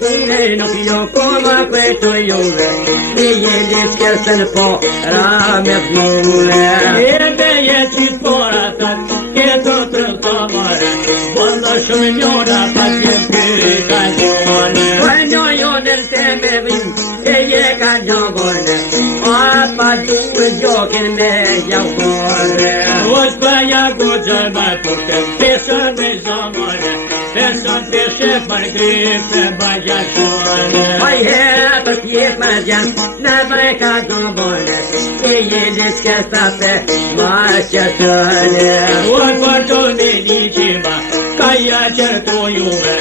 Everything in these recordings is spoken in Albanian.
pune nuk jo koma kveto juve I jeli s'kesën po rame t'mune E beje qitë pora tat Keto të t'amare Valla shumë njona pa t'jem pyka njone Pa njone se me vim E je ka njone A pa duke gjokin me javkone Osh pa jako gjërma Porque pesën me zamone Pesën të shef më grip Se baja shone Oj hetë t'jet më gjem Në breka dëmbone E jeli s'kesate ma qëtëne Oj për të në liqima Kaja qërto juve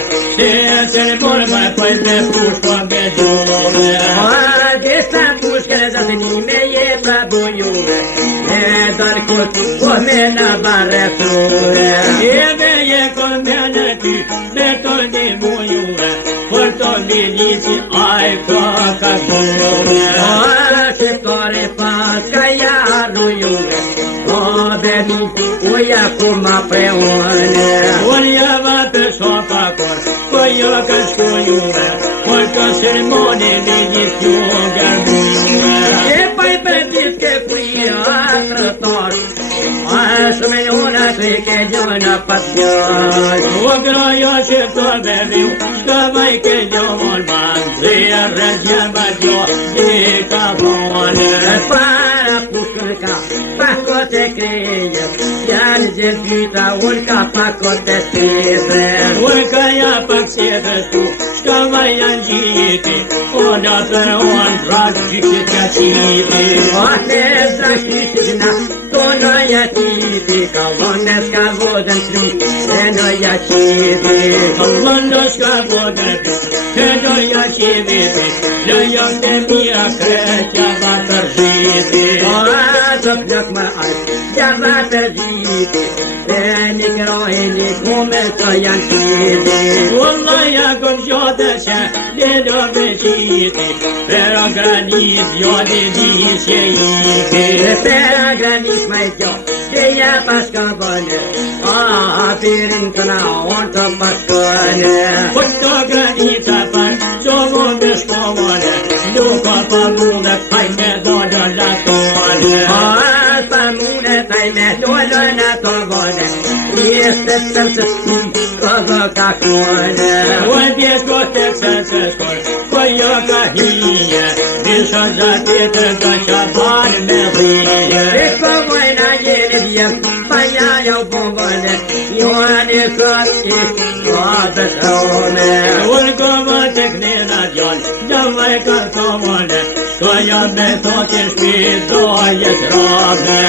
Se në morë më pëjtë pushko me gjove A disa pushke dhe një me je prabu juve E dërkut po me në barretore E me je kon me në ty Me të një mu juve Për të milici aj ka gjove A shqiptore pas ka jarru juve O bedi uja kuma preone Uja va për shopa kor Po jo ka shku juve Për të sermoni lidis ju garbu juve E pa I për dit ke kuja trëtor A shumë njona të I ke gjona pat njën O groja shqiptor bebi Shka ma I ke gjomon ban Zirë gjema gjo I ka vone Para pushka Pako te kreje Janë gjepita Ullka pako te sifre Ullka ja pak sifre shtu Shka ma janë gjiti Ona për onë Drak qishit ka qiti Ate drak qishit na Tono ja qiti Ka vënde s'ka vodën tru E no ja qiti Ka vënde s'ka vodën tru E no ja qiti Në jam të mija kretja va për gjiti Të plëk më alë Ja va për gjiti E mikrojni kume të janë qiti Wallah ja kom gjote që Në do me qiti Pero granis jo në disje iti Pero granis me gjo Që ja paska bëne A pirin të na orë të paskone Këto granita për Që më me shkovone Nuk pa mune taj me dole la tone Pa mune taj me dole la tone Jeste të të Këdo ka kone O bjesko të të shkoj Po jo ka hije Disha zatit të qabar me dhije E këvojna jeni djem Pa ja jo bombone Jo anë kët I Këtës rone Unë këmë të knena djallë Dëvaj kërkomone Këja me thotë I shpit Dojes rame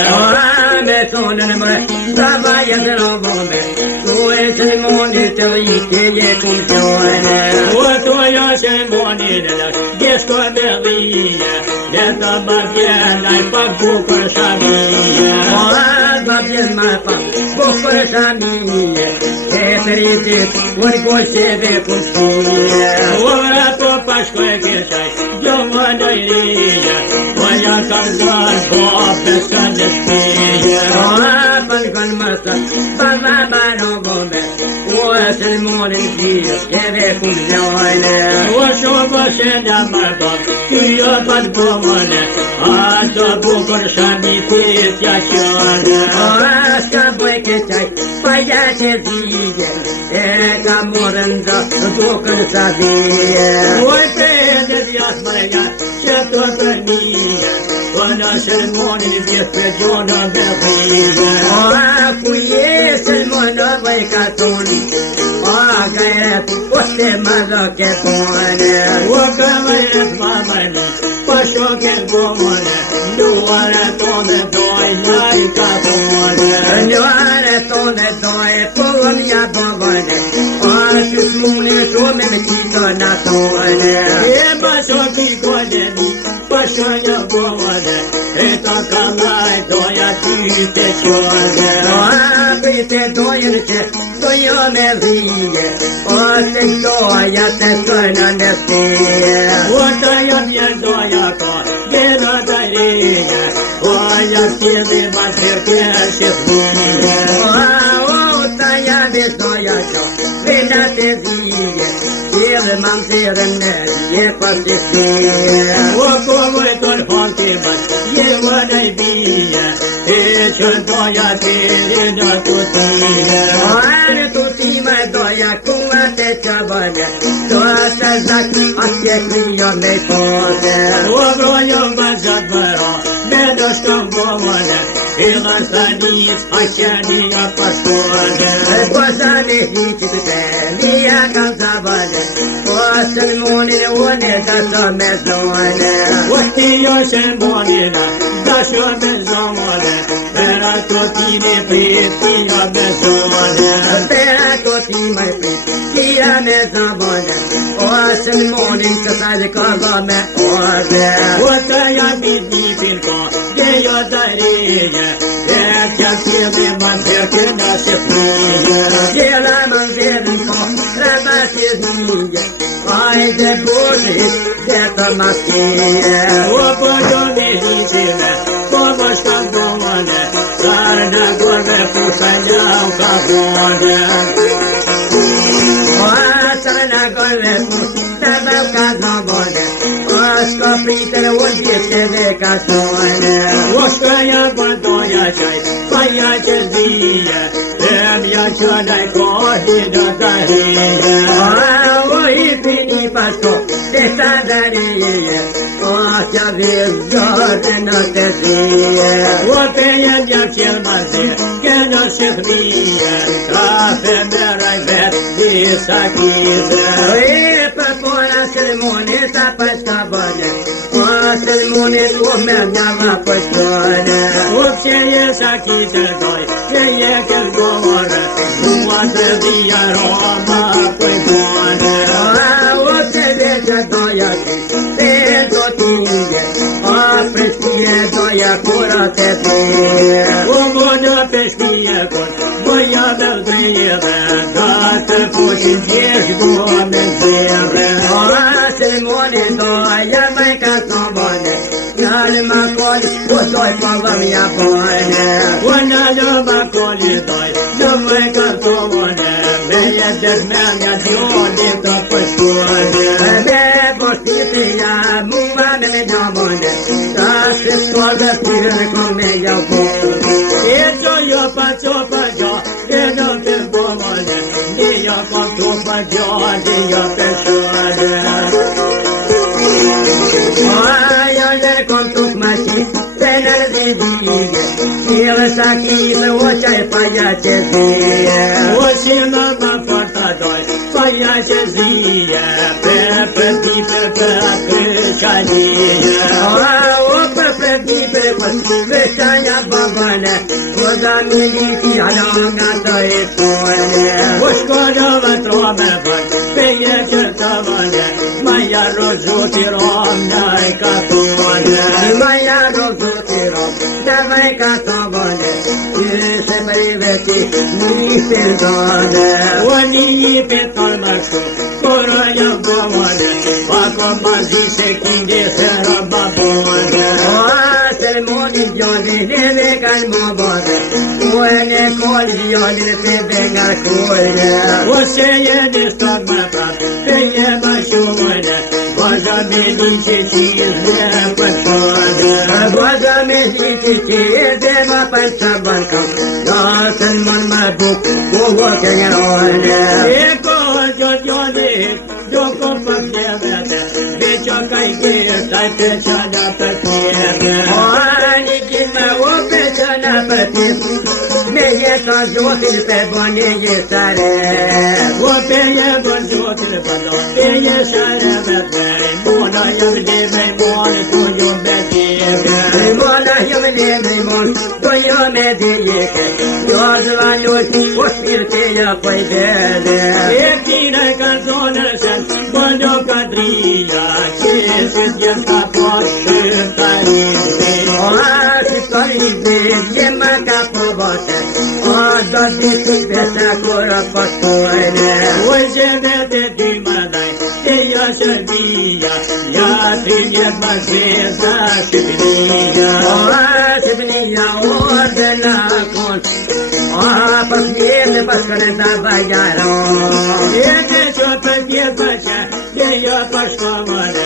Me tonën mre Dëvaj e rëvome Tu e qëllmoni të rikë Jekun qojne O tu jo qëllmoni në lësh Gjeshko me dhije Jeta ma bjena I pak bukur shamije Ma bjen ma pak bukur shamije Qetër I dit Unë gosjeve kushije Ura po pashko e këshaj Jo më në I rije O ja kanë zërë Po peska në shpije Për kënë mësë Baba barovome O e sëllmonin dhije Qeve kushjojne O shumë shënda më bëm Kjo pat bomone A të bukur shamitit ja qëne A s'ka bëj këtaj Pa ja që dhije E ka morën dhe Dukën sa dhije O e përde dhjatë mërga Që të të nije O në sëllmonin vjetë për gjonë me dhije O a ku je sëllmonë Vëj ka tonë O a gajret O të më dhe ke pone O ka mëjët ma mëjnë Pa shoke bomone Nuare tonë doj Laj ka pone Nuare tonë doj Po mja bomone O që s'mune shumë Me kito në tonë E ma shoki koleni Pa shoke bomone E ta kalaj doja ty të qone O a për të dojnë që Dojo me dhije O të doja të sënë në stije O të janë doja ka Gjena të rije O janë tjedi ma të kërshë dhije O të janë doja ka Vela të dhije Tjede mam të je pasifia. O povoj tol hontimat, je vënaj bia, e që doja të rinë tutia. Arë tutima doja kuma te qabane, to asë zak, asje kryo me kone. O brojo më gjatë mëra, me do shkëm bomone, i lansanis, asjani a pastone. Posani hiqit te, via kam zabane, posën monin une dasho me zone. Ushti jo shëmbonina, dasho me zone, pera totine pritija me zone. Pera totime pritija me zone, posën monin që sajë kaga me ode. Ota ja bidni pinko, dhe jo darije, dhe që kjeli më dheke në shëprije. Gjela më dhevën ko, rabatis nije, ajde buzit, dhe të maskije. O përdo me hitime, po më shkam bomone, sarë në gorve pusha njau ka bone. O sarë në gorve pusha njau ka zambone, o shko pritër u gjithë ka sone. O shkoja përdoja qaj, panja që zije, ja që daj kohi do të rije. O i pini pasko, dhe sa darije, o që vizgjote në të zije. O pejen ja qëllë mazir, kënë shëfrije, kafe me rajvet, disa kize. E për pora sëllmonit, ta pashka bëne, o sëllmonit u me njava pështone. O pësheje sa kitë doj, që je këllë gomore, mua të dhja roma pëjtone. O të dhe që doja të do t'inge, o pështije doja kura të pije. O më në pështije kur, doja me dhjeve, da të fushin gjesh do me dhjeve. O sëllmoni doja me ka sëmbone, njëllë ma koli, o doj pëllëm ja bone. O njëllë ma koli doj, në me ka sëmbone, me jetër me një djoni të pështone. Me postiti ja mua me me gjamone, ta se s'kol dhe t'yre kom me javone. E që jo pa që pa gjo, e në për bomone, një jo kom që pa gjo, një jo pështone. Ajo në kom tuk maqi, penër dhe dige, ilë sakile o qaj paja që zije. O shilë më forta doj, paja që zije, për dipe për këshanije. O për dipe për këshanja babane, o da militi alonga të i tone. O shkodo vë trome për, peje që të vane, maja rozu t'i rom në i ka tone. Maja rozu t'i rom në i ka tone, se prive ti një pildone. O një pëtër më kështu, koro një bomone, pako mazi se kinge se roba bone. O sëllmoni gjoni neve kanë më bone, o e në kol gjoni se venga kone. O se jeni stot më prap, penje më shumone, baza me një që qizde për kone. Baza me një që qizde më për të bankom, da sëllmon më buk, o vëke njërone. E kohë gjoni, gjoko për kjevete, veqa kaj kjerë, taj peqana për kjeve. O një gjithme o peqana për kjeve, me jeta zotin për bane jetare. O peje bën zotin për do, peje share me prej, mona jam leve mone, tu jo me kjeve. Mona jam leve mone, tu jo me dhjeke, jo zvanjot, o shpirte ja pëjdele. E kine kanzone sen, Quando cadria, che se dianta poche tarine. Ora si tarine, ye maga pobote. Oda disi besa cora pastore. Hoje vede di madai, e ya shadia, ya trinia mazeza sibnia. Ora sibnia ordena con. Ora pasniele pascare da baiaro. E che ciò per dia pace. ja pashkamane,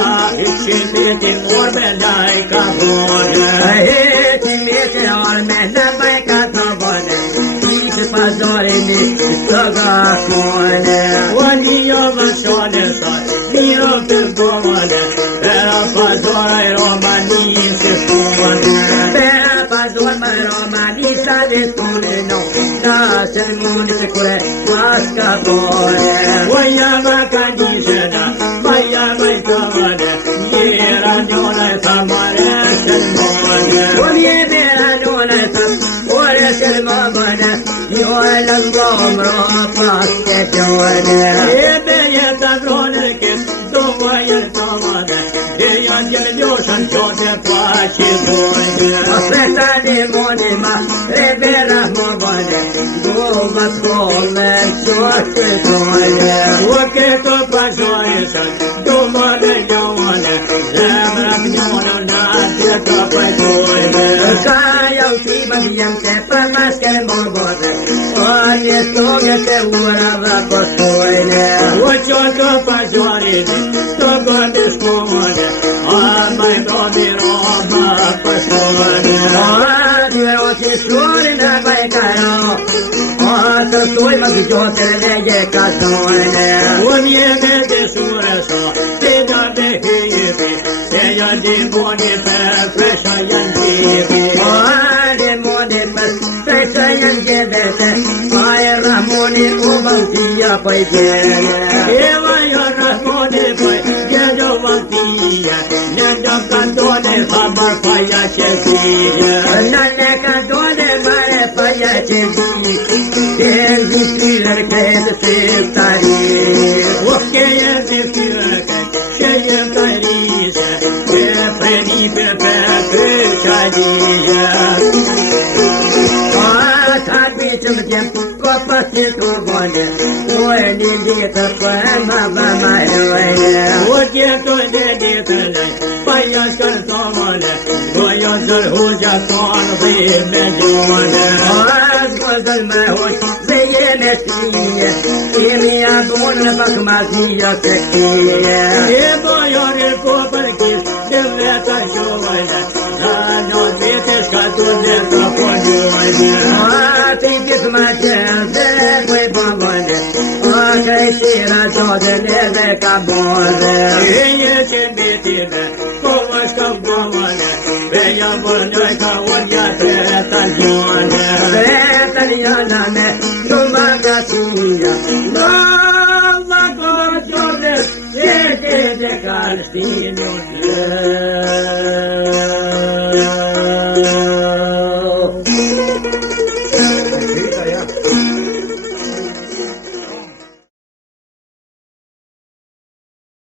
a hiçimeti orme lajka bone. Hiçimeti orme lajka bone, hiç pazorini stoga kone. Oni yolun şone sar, niro kırbomane, bera pazore romanisi kone. Bera pazore romanisa de kone no, nasıl munis kure, maska kone. Vayama kanişena, vayama tamane, yeran yola tamane, selmane. Oye beran yola tam, oye selmane, yola zomro pasketone. Ebeye tabrone ke, domayer tamane, eyan yelyoşan çote paçi boyne. Asretane monima, rebera mobane, golmas kolen çote koyne. Oketo pajoyeşan, domane yavane, zemrat yona nadye kapajoyne. Kaya usiban yamte parmasker mobane, oye soge te urava postoyne. Ochoto pajoyne, togone skomane, amay brodi roba postoyne. Adye osi suri na baykaro, ata soy mag jote lege kasoyne. Omyene de surasa, teda de heyebe, teya de boni pe fresha yanjibe. Ade moni pe fresha yanjibe, ay ramoni ubantiya paykene. Eva ya ramoni pay, gejo vantiya, nenda kandone habar paya chesiya. Nanda kandone mare paya chesiya, tenzi filer ked sirtari. Okeye de filer ked, şeye karise, preni per chadiya. Atat bichum jem, kopasi turbone, oeni dita pama bama yoene. Oje to de dita, paya kar tomane, goya zar hoja kon de mejone. Az gozal me hoş, zeye mesiye, emiya bon bakmaziya tekiye. E boyore kopakis, devleta şovayla, zano zeteş katune kapoyoyne. Ati gitmacen zerwe bambone, akay şira çodene de kabone. Enye çembetine, kovaş kabone, veya bornoy kavonya teretalyone. Teretalyone, numba kasiya, numba kovaçone, de kalstino.